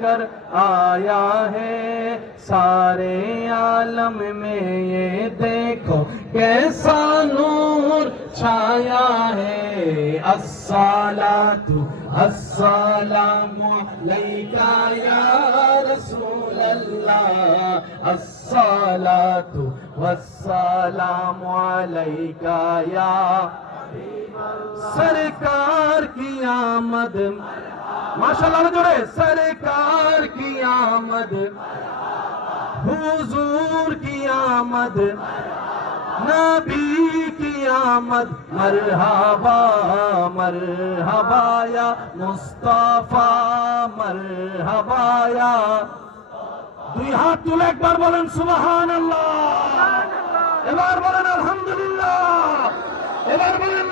लेकर आया है। सारे आलम में ये देखो कैसा नूर छाया है। अस्सलातु अस्सलामु अलैका या रसूल अल्लाह, अस्सलातु वस्सलामु अलैका या सरकार की आमद, माशाअल्लाह जोड़े, सरकार की आमद, हुजूर की आमद, नबी की आमद, मरहबा मरहबा या मुस्तफा, मरहबा या। দুই হাত তুলে একবার বলেন সুবহানাল্লাহ, এবার বলেন আলহামদুলিল্লাহ, এবার বলেন